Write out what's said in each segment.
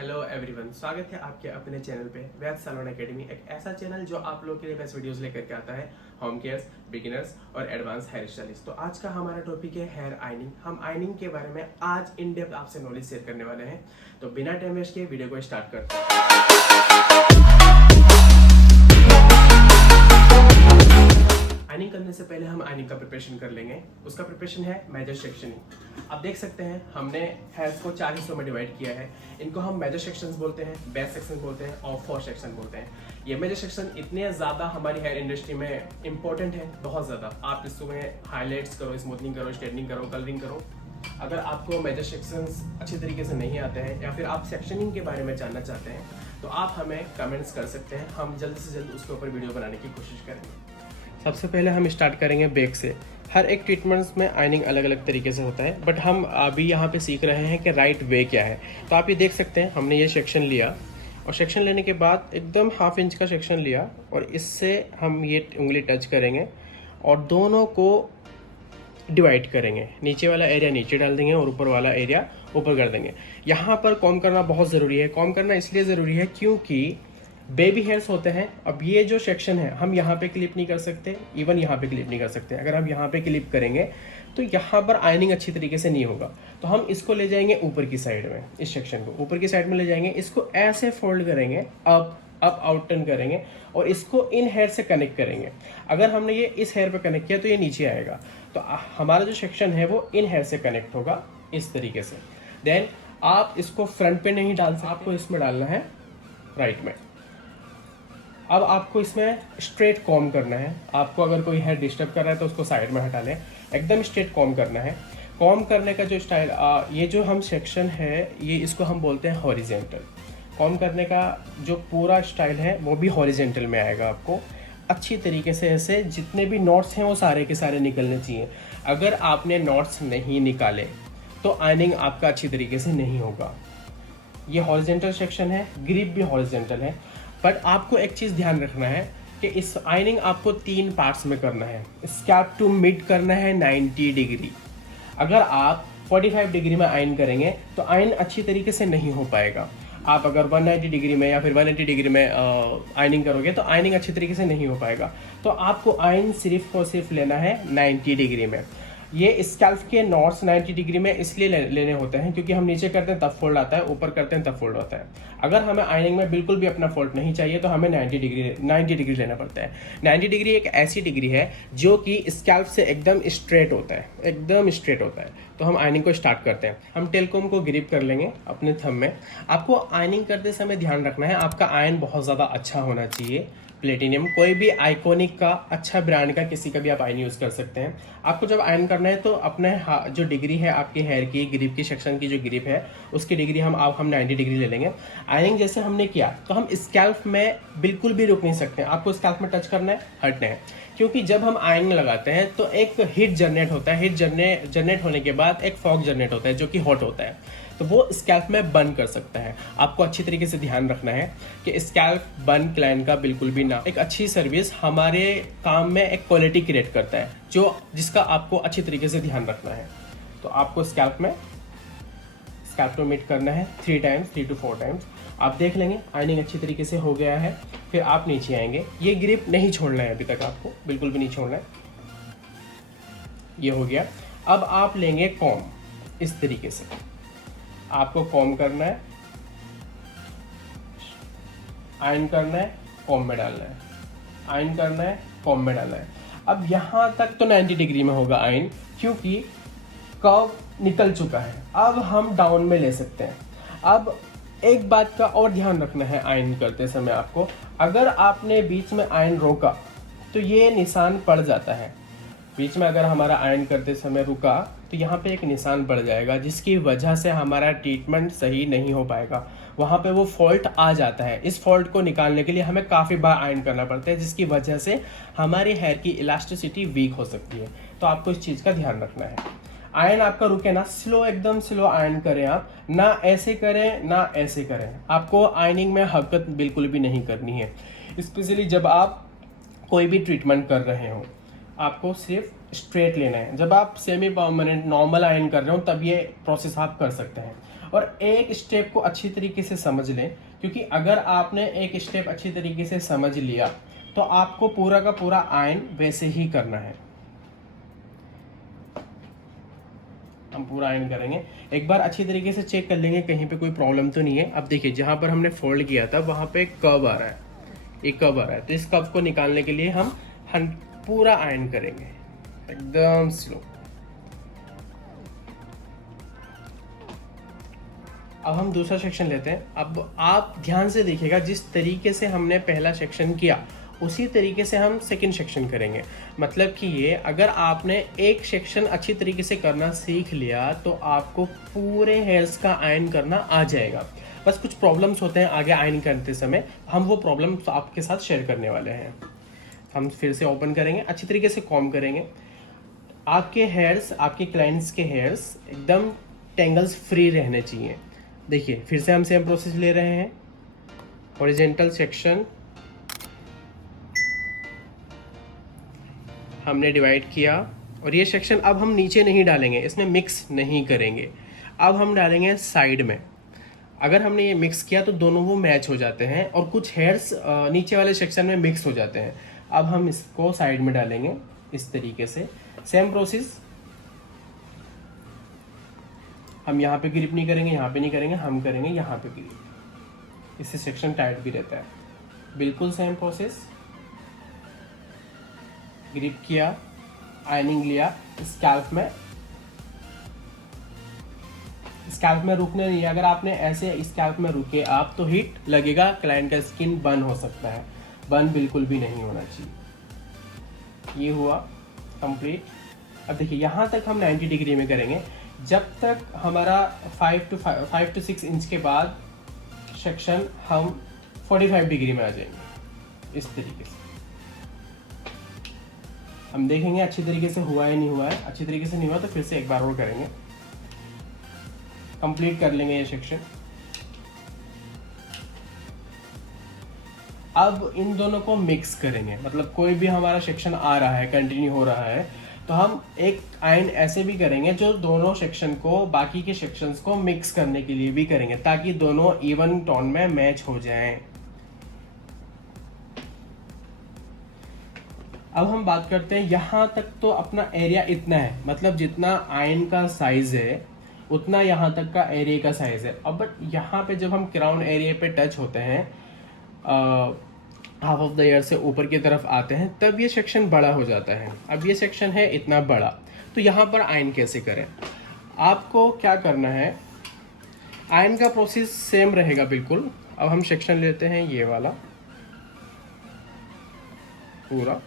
Hello everyone, स्वागत है आपके अपने चैनल पे वैद सैलून एकेडमी। एक ऐसा चैनल जो आप लोग के लिए बेस्ट वीडियोस लेकर के आता है होम केयर्स, बिगिनर्स और एडवांस हेयर स्टाइलिस्ट। तो आज का हमारा टॉपिक है हेयर आयनिंग। हम आयनिंग के बारे में आज इन डेप्थ आपसे नॉलेज शेयर करने वाले हैं। तो बिना टाइम वेस्ट के वीडियो को स्टार्ट करते हैं। आयनिंग करने से पहले हम आयनिंग का प्रिपरेशन कर लेंगे। उसका प्रिपरेशन है मेजर सेक्शनिंग। आप देख सकते हैं हमने हेयर्स को 4 हिस्सों में डिवाइड किया है। इनको हम मेजर सेक्शंस बोलते हैं, बेस सेक्शन बोलते हैं और फॉर सेक्शन बोलते हैं। ये मेजर सेक्शन इतने ज़्यादा हमारी हेयर इंडस्ट्री में इंपॉर्टेंट है, बहुत ज़्यादा। आप इसमें हाईलाइट्स करो, स्मूथनिंग करो, स्ट्रेटनिंग करो, कलरिंग करो। अगर आपको मेजर सेक्शंस अच्छी तरीके से नहीं आते हैं या फिर आप सेक्शनिंग के बारे में जानना चाहते हैं तो आप हमें कमेंट्स कर सकते हैं। हम जल्द से जल्द उसके ऊपर वीडियो बनाने की कोशिश करेंगे। सबसे पहले हम स्टार्ट करेंगे बैक से। हर एक ट्रीटमेंट्स में आयनिंग अलग अलग तरीके से होता है, बट हम अभी यहाँ पे सीख रहे हैं कि राइट वे क्या है। तो आप ये देख सकते हैं हमने ये सेक्शन लिया और सेक्शन लेने के बाद एकदम 1/2 इंच का सेक्शन लिया और इससे हम ये उंगली टच करेंगे और दोनों को डिवाइड करेंगे। नीचे वाला एरिया नीचे डाल देंगे और ऊपर वाला एरिया ऊपर कर देंगे। यहाँ पर कॉम करना बहुत ज़रूरी है। कॉम करना इसलिए ज़रूरी है क्योंकि बेबी हेयर्स होते हैं। अब ये जो सेक्शन है हम यहाँ पे क्लिप नहीं कर सकते, इवन यहाँ पे क्लिप नहीं कर सकते। अगर हम यहाँ पे क्लिप करेंगे तो यहाँ पर आयनिंग अच्छी तरीके से नहीं होगा। तो हम इसको ले जाएंगे ऊपर की साइड में, इस सेक्शन को ऊपर की साइड में ले जाएंगे। इसको ऐसे फोल्ड करेंगे, अप आउट टर्न करेंगे और इसको इन हेयर से कनेक्ट करेंगे। अगर हमने ये इस हेयर पे कनेक्ट किया तो ये नीचे आएगा। तो हमारा जो सेक्शन है वो इन हेयर से कनेक्ट होगा इस तरीके से। देन आप इसको फ्रंट पे नहीं डाल सकते, आपको इसमें डालना है राइट में। अब आपको इसमें स्ट्रेट कॉम करना है। आपको अगर कोई हेयर डिस्टर्ब कर रहा है तो उसको साइड में हटा लें। एकदम स्ट्रेट कॉम करना है। कॉम करने का जो स्टाइल, ये जो हम सेक्शन है ये इसको हम बोलते हैं हॉरिजेंटल। कॉम करने का जो पूरा स्टाइल है वो भी हॉरिजेंटल में आएगा। आपको अच्छी तरीके से ऐसे जितने भी नॉट्स हैं वो सारे के सारे निकलने चाहिए। अगर आपने नॉट्स नहीं निकाले तो आयनिंग आपका अच्छी तरीके से नहीं होगा। ये हॉरिजेंटल सेक्शन है, ग्रिप भी हॉरिजेंटल है। बट आपको एक चीज़ ध्यान रखना है कि इस आयनिंग आपको 3 पार्ट्स में करना है। स्कैल्प टू मिड करना है 90 डिग्री। अगर आप 45 डिग्री में आयन करेंगे तो आयन अच्छी तरीके से नहीं हो पाएगा। आप अगर 190 डिग्री में या फिर 180 डिग्री में आयनिंग करोगे तो आयनिंग अच्छी तरीके से नहीं हो पाएगा। तो आपको आयन सिर्फ और सिर्फ लेना है 90 डिग्री में। ये स्कैल्प के नॉट्स 90 डिग्री में इसलिए लेने होते हैं क्योंकि हम नीचे करते हैं तब फोल्ड आता है, ऊपर करते हैं तब फोल्ड होता है। अगर हमें आयनिंग में बिल्कुल भी अपना फोल्ड नहीं चाहिए तो हमें 90 डिग्री लेना पड़ता है। 90 डिग्री एक ऐसी डिग्री है जो कि स्कैल्प से एकदम स्ट्रेट होता है, एकदम स्ट्रेट होता है। तो हम आयनिंग को स्टार्ट करते हैं। हम टेलकॉम को ग्रिप कर लेंगे अपने थंब में। आपको आयनिंग करते समय ध्यान रखना है आपका आयन बहुत ज़्यादा अच्छा होना चाहिए। प्लेटिनियम, कोई भी आइकॉनिक का, अच्छा ब्रांड का, किसी का भी आप आयन यूज़ कर सकते हैं। आपको जब आयन करना है तो अपने जो डिग्री है आपके हेयर की, ग्रिप की सेक्शन की जो ग्रिप है उसकी डिग्री हम 90 डिग्री ले लेंगे। आयनिंग जैसे हमने किया तो हम स्कैल्प में बिल्कुल भी रुक नहीं सकते। आपको स्कैल्प में टच करना है, हटना है। क्योंकि जब हम आयनिंग लगाते हैं तो एक हीट जनरेट होता है। हीट जनरेट होने के बाद एक फॉग जनरेट होता है जो कि हॉट होता है। तो वो स्कैल्प में बर्न कर सकता है। आपको अच्छी तरीके से ध्यान रखना है कि स्कैल्प बर्न क्लाइंट का बिल्कुल भी ना। एक अच्छी सर्विस हमारे काम में एक क्वालिटी क्रिएट करता है जिसका आपको अच्छी तरीके से ध्यान रखना है। तो आपको स्कैल्प टू मीट करना है 3 to 4 टाइम्स। आप देख लेंगे आयनिंग अच्छी तरीके से हो गया है। फिर आप नीचे आएंगे। ये ग्रिप नहीं छोड़ना है, अभी तक आपको बिल्कुल भी नहीं छोड़ना है। ये हो गया। अब आप लेंगे कॉम। इस तरीके से आपको कॉम करना है, आयन करना है, कॉम में डालना है, आयन करना है, कॉम में डालना है। अब यहाँ तक तो 90 डिग्री में होगा आयन क्योंकि कर्व निकल चुका है। अब हम डाउन में ले सकते हैं। अब एक बात का और ध्यान रखना है आयन करते समय आपको, अगर आपने बीच में आयन रोका तो ये निशान पड़ जाता है। बीच में अगर हमारा आयन करते समय रुका तो यहाँ पे एक निशान पड़ जाएगा जिसकी वजह से हमारा ट्रीटमेंट सही नहीं हो पाएगा। वहाँ पे वो फॉल्ट आ जाता है। इस फॉल्ट को निकालने के लिए हमें काफ़ी बार आयन करना पड़ता है जिसकी वजह से हमारी हेयर की इलास्टिसिटी वीक हो सकती है। तो आपको इस चीज़ का ध्यान रखना है। आयन आपका रुके ना, स्लो, एकदम स्लो आयन करें आप, ना ऐसे करें ना ऐसे करें। आपको आयनिंग में हरकत बिल्कुल भी नहीं करनी है, स्पेशली जब आप कोई भी ट्रीटमेंट कर रहे हो। आपको सिर्फ स्ट्रेट लेना है। जब आप सेमी परमानेंट नॉर्मल आयन कर रहे हो तब ये प्रोसेस आप कर सकते हैं। और एक स्टेप को अच्छी तरीके से समझ लें, क्योंकि अगर आपने एक स्टेप अच्छी तरीके से समझ लिया तो आपको पूरा का पूरा आयन वैसे ही करना है। हम पूरा आयन करेंगे, एक बार अच्छी तरीके से चेक कर लेंगे कहीं पे कोई प्रॉब्लम तो नहीं है। अब देखिए जहाँ पर हमने फोल्ड किया था वहाँ पे एक कर्व आ रहा है, एक कर्व आ रहा है, तो इस कर्व को निकालने के लिए हम पूरा आयन करेंगे एकदम स्लो। अब हम दूसरा सेक्शन लेते हैं। अब आप ध्यान से देखिएगा, जिस तरीके से हमने पहला सेक्शन किया उसी तरीके से हम सेकंड सेक्शन करेंगे। मतलब कि ये, अगर आपने एक सेक्शन अच्छी तरीके से करना सीख लिया तो आपको पूरे हेयर्स का आयन करना आ जाएगा। बस कुछ प्रॉब्लम्स होते हैं आगे आयन करते समय, हम वो प्रॉब्लम्स आपके साथ शेयर करने वाले हैं। हम फिर से ओपन करेंगे, अच्छी तरीके से कॉम्ब करेंगे। आपके हेयर्स, आपके क्लाइंट्स के हेयर्स एकदम टेंगल्स फ्री रहने चाहिए। देखिए फिर से हम सेम प्रोसेस ले रहे हैं, हॉरिजॉन्टल सेक्शन हमने डिवाइड किया, और ये सेक्शन अब हम नीचे नहीं डालेंगे, इसमें मिक्स नहीं करेंगे, अब हम डालेंगे साइड में। अगर हमने ये मिक्स किया तो दोनों वो मैच हो जाते हैं और कुछ हेयर्स नीचे वाले सेक्शन में मिक्स हो जाते हैं। अब हम इसको साइड में डालेंगे इस तरीके से, सेम प्रोसेस। हम यहाँ पे ग्रिप नहीं करेंगे, यहाँ पे नहीं करेंगे, हम करेंगे यहाँ पे ग्रिप, इससे सेक्शन टाइट भी रहता है। बिल्कुल सेम प्रोसेस, ग्रिप किया, आयनिंग लिया, स्कैल्प में रुकने नहीं है। अगर आपने ऐसे स्कैल्प में रुके आप तो हीट लगेगा, क्लाइंट का स्किन बर्न हो सकता है, बर्न बिल्कुल भी नहीं होना चाहिए। ये हुआ कंप्लीट। अब देखिए यहाँ तक हम 90 डिग्री में करेंगे, जब तक हमारा 5 to 6 इंच के बाद सेक्शन हम 45 डिग्री में आ जाएंगे। इस तरीके से हम देखेंगे अच्छी तरीके से हुआ है नहीं हुआ है। अच्छी तरीके से नहीं हुआ तो फिर से एक बार और करेंगे, कंप्लीट कर लेंगे ये सेक्शन। अब इन दोनों को मिक्स करेंगे, मतलब कोई भी हमारा सेक्शन आ रहा है, कंटिन्यू हो रहा है, तो हम एक आयन ऐसे भी करेंगे जो दोनों सेक्शन को, बाकी के सेक्शंस को मिक्स करने के लिए भी करेंगे, ताकि दोनों इवन टोन में मैच हो जाएं। अब हम बात करते हैं, यहाँ तक तो अपना एरिया इतना है, मतलब जितना आयन का साइज है उतना यहाँ तक का एरिया का साइज है। अब बट यहाँ पे जब हम क्राउन एरिया पे टच होते हैं, हाफ ऑफ द ईयर से ऊपर की तरफ आते हैं, तब ये सेक्शन बड़ा हो जाता है। अब ये सेक्शन है इतना बड़ा, तो यहाँ पर आयन कैसे करें? आपको क्या करना है, आयन का प्रोसेस सेम रहेगा बिल्कुल। अब हम सेक्शन लेते हैं ये वाला पूरा,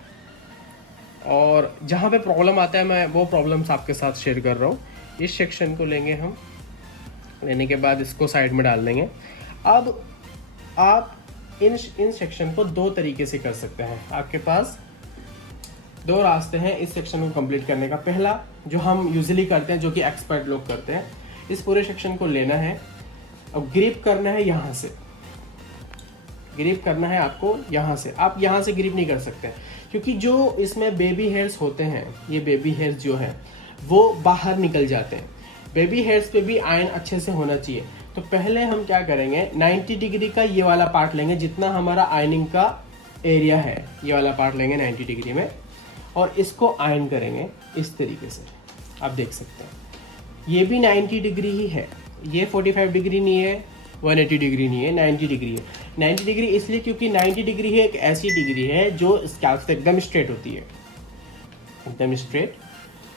और जहाँ पे प्रॉब्लम आता है मैं वो प्रॉब्लम्स आपके साथ शेयर कर रहा हूँ। इस सेक्शन को लेंगे हम, लेने के बाद इसको साइड में डाल देंगे। अब आप इन सेक्शन को दो तरीके से कर सकते हैं। आपके पास दो रास्ते हैं इस सेक्शन को कंप्लीट करने का। पहला जो हम यूजुअली करते हैं, जो कि एक्सपर्ट लोग करते हैं, इस पूरे सेक्शन को लेना है, अब ग्रिप करना है यहाँ से, ग्रिप करना है आपको यहाँ से। आप यहाँ से ग्रिप नहीं कर सकते क्योंकि जो इसमें बेबी हेयर्स होते हैं, ये बेबी हेयर्स जो हैं वो बाहर निकल जाते हैं। बेबी हेयर्स पे भी आयन अच्छे से होना चाहिए। तो पहले हम क्या करेंगे, 90 डिग्री का ये वाला पार्ट लेंगे, जितना हमारा आयनिंग का एरिया है ये वाला पार्ट लेंगे 90 डिग्री में, और इसको आयन करेंगे इस तरीके से। आप देख सकते हैं ये भी 90 डिग्री ही है, ये 45 डिग्री नहीं है, 180 डिग्री नहीं है, 90 डिग्री है। 90 डिग्री इसलिए क्योंकि 90 डिग्री है एक ऐसी डिग्री है जो स्कैल्प से एकदम स्ट्रेट होती है, एकदम स्ट्रेट।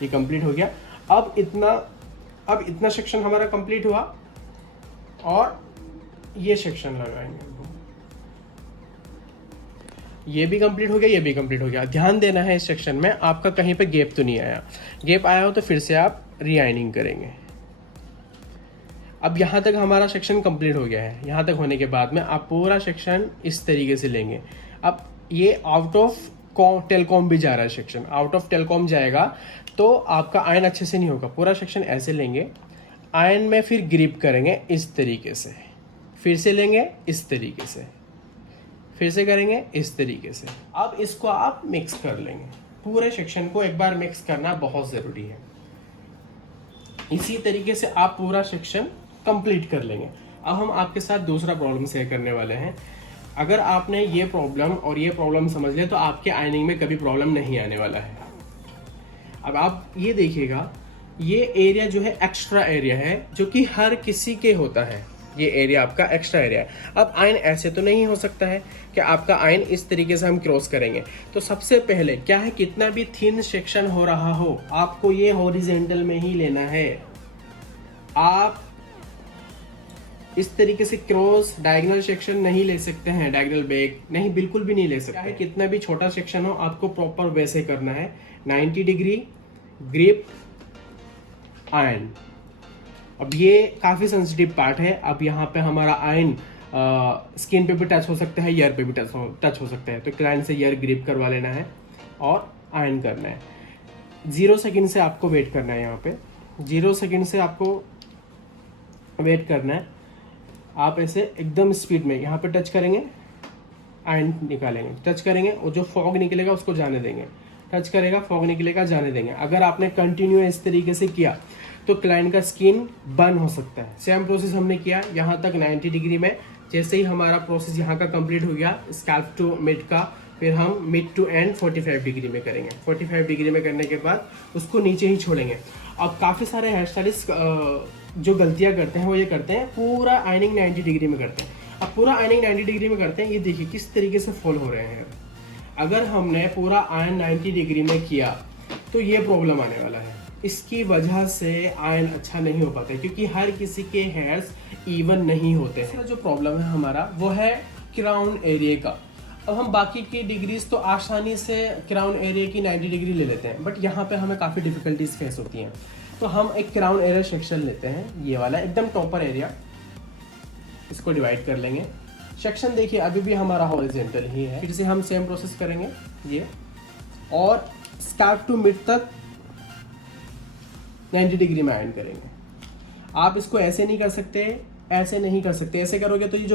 ये कंप्लीट हो गया। अब इतना सेक्शन हमारा कंप्लीट हुआ, और ये सेक्शन लगाएंगे, ये भी कंप्लीट हो गया, ये भी कंप्लीट हो गया। ध्यान देना है इस सेक्शन में आपका कहीं पे गैप तो नहीं आया। गैप आया हो तो फिर से आप रीआइनिंग करेंगे। अब यहाँ तक हमारा सेक्शन कंप्लीट हो गया है। यहाँ तक होने के बाद में आप पूरा सेक्शन इस तरीके से लेंगे। अब ये आउट ऑफ टेलकॉम भी जा रहा है सेक्शन, आउट ऑफ टेलकॉम जाएगा तो आपका आयन अच्छे से नहीं होगा। पूरा सेक्शन ऐसे लेंगे, आयन में फिर ग्रिप करेंगे इस तरीके से, फिर से लेंगे इस तरीके से, फिर से करेंगे इस तरीके से। अब इसको आप मिक्स कर लेंगे। पूरे सेक्शन को एक बार मिक्स करना बहुत ज़रूरी है। इसी तरीके से आप पूरा सेक्शन कंप्लीट कर लेंगे। अब हम आपके साथ दूसरा प्रॉब्लम शेयर करने वाले हैं। अगर आपने ये प्रॉब्लम और ये प्रॉब्लम समझ लिया तो आपके आयनिंग में कभी प्रॉब्लम नहीं आने वाला है। अब आप ये देखिएगा, ये एरिया जो है एक्स्ट्रा एरिया है जो कि हर किसी के होता है। ये एरिया आपका एक्स्ट्रा एरिया है। अब आयन ऐसे तो नहीं हो सकता है कि आपका आयन इस तरीके से हम क्रॉस करेंगे। तो सबसे पहले क्या है, कितना भी थिन सेक्शन हो रहा हो आपको ये हॉरिजॉन्टल में ही लेना है। आप इस तरीके से क्रॉस डायगोनल सेक्शन नहीं ले सकते हैं, डायगोनल बैक नहीं, बिल्कुल भी नहीं ले सकते हैं। कितना भी छोटा सेक्शन हो आपको प्रॉपर वैसे करना है। 90 डिग्री ग्रिप आयन। अब ये काफ़ी सेंसिटिव पार्ट है। अब यहाँ पे हमारा आयन स्किन पे भी टच हो सकता है, ईयर पे भी टच हो सकता है। तो क्लाइंट से ईयर ग्रिप करवा लेना है और आयन करना है। 0 सेकंड से आपको वेट करना है। यहाँ पे 0 सेकंड से आपको वेट करना है। आप ऐसे एकदम स्पीड में यहाँ पे टच करेंगे, आयन निकालेंगे, टच करेंगे और जो फॉग निकलेगा उसको जाने देंगे, टच करेगा, फॉग निकलेगा, जाने देंगे। अगर आपने कंटिन्यू इस तरीके से किया तो क्लाइंट का स्किन बर्न हो सकता है। सेम प्रोसेस हमने किया यहाँ तक 90 डिग्री में। जैसे ही हमारा प्रोसेस यहाँ का कंप्लीट हो गया स्कैल्प टू मिड का, फिर हम मिड टू एंड 45 डिग्री में करेंगे। 45 डिग्री में करने के बाद उसको नीचे ही छोड़ेंगे। अब काफ़ी सारे हेयर स्टाइलिस्ट जो गलतियाँ करते हैं वो ये करते हैं, पूरा आयनिंग 90 डिग्री में करते हैं। अब पूरा आयनिंग 90 डिग्री में करते हैं, ये देखिए किस तरीके से फॉल हो रहे हैं। अगर हमने पूरा आयन 90 डिग्री में किया तो ये प्रॉब्लम आने वाला है। इसकी वजह से आयन अच्छा नहीं हो पाता है क्योंकि हर किसी के हेयर्स इवन नहीं होते हैं। जो प्रॉब्लम है हमारा वो है क्राउन एरिया का। अब हम बाकी की डिग्रीज तो आसानी से क्राउन एरिया की 90 डिग्री ले लेते हैं, बट यहाँ पे हमें काफ़ी डिफिकल्टीज फेस होती हैं। तो हम एक क्राउन एरिया सेक्शन लेते हैं, ये वाला एकदम टॉपर एरिया, इसको डिवाइड कर लेंगे। सेक्शन देखिए अभी भी हमारा हॉरिजॉन्टल ही है। फिर से हम सेम प्रोसेस करेंगे ये, और स्कैल्प टू मिड तक 90 डिग्री में आयन करेंगे। आप इसको ऐसे नहीं कर सकते, ऐसे नहीं कर सकते। ऐसे करोगे तो ये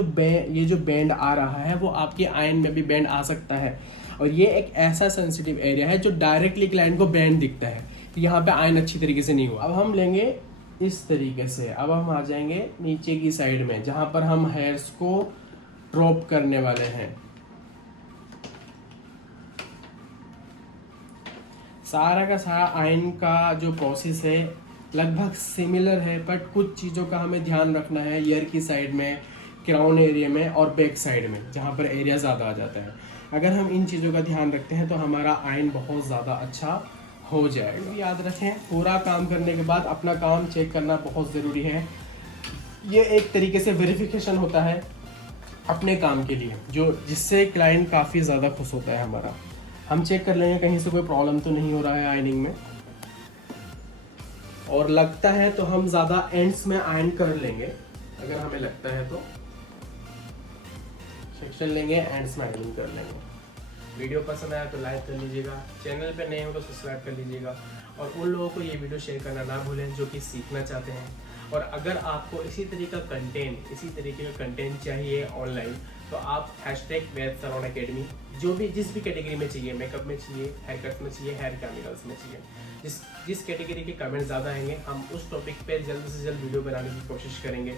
जो बैंड आ रहा है वो आपके आयन में भी बैंड आ सकता है। और ये एक ऐसा सेंसिटिव एरिया है जो डायरेक्टली क्लाइंट को बैंड दिखता है। तो यहाँ पे आयन अच्छी तरीके से नहीं हुआ। अब हम लेंगे इस तरीके से, अब हम आ जाएंगे नीचे की साइड में जहाँ पर हम हेयर्स को ड्रॉप करने वाले हैं। सारा का सारा आयन का जो प्रोसेस है लगभग सिमिलर है, बट कुछ चीज़ों का हमें ध्यान रखना है। ईयर की साइड में, क्राउन एरिया में और बैक साइड में जहाँ पर एरिया ज़्यादा आ जाता है। अगर हम इन चीज़ों का ध्यान रखते हैं तो हमारा आयन बहुत ज़्यादा अच्छा हो जाएगा। याद रखें, पूरा काम करने के बाद अपना काम चेक करना बहुत ज़रूरी है। ये एक तरीके से वेरिफिकेशन होता है अपने काम के लिए, जो जिससे क्लाइंट काफ़ी ज़्यादा खुश होता है हमारा। हम चेक कर लेंगे कहीं से कोई प्रॉब्लम तो नहीं हो रहा है आयनिंग में, और लगता है तो हम ज़्यादा एंड्स में आयन कर लेंगे। अगर हमें लगता है तो सेक्शन लेंगे, एंड्स में आयनिंग कर लेंगे। वीडियो पसंद आया तो लाइक कर लीजिएगा, चैनल पे नए हो तो सब्सक्राइब कर लीजिएगा, और उन लोगों को ये वीडियो शेयर करना ना भूलें जो कि सीखना चाहते हैं। और अगर आपको इसी तरीके का कंटेंट चाहिए ऑनलाइन तो आप #वेदसलोन जो भी जिस भी कैटेगरी में चाहिए, मेकअप में चाहिए, हेयर कट्स में चाहिए, हेयर केमिकल्स में चाहिए, जिस कैटेगरी के कमेंट ज़्यादा आएंगे हम उस टॉपिक पे जल्द से जल्द वीडियो बनाने की कोशिश करेंगे।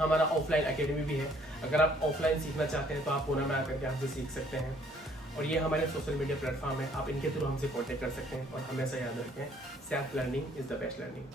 हमारा ऑफलाइन एकेडमी भी है, अगर आप ऑफलाइन सीखना चाहते हैं तो आप पूना में आकर के हमसे सीख सकते हैं। और ये हमारे सोशल मीडिया प्लेटफॉर्म है, आप इनके थ्रू हमसे कांटेक्ट कर सकते हैं। और हमेशा याद रखें, self learning is the best learning.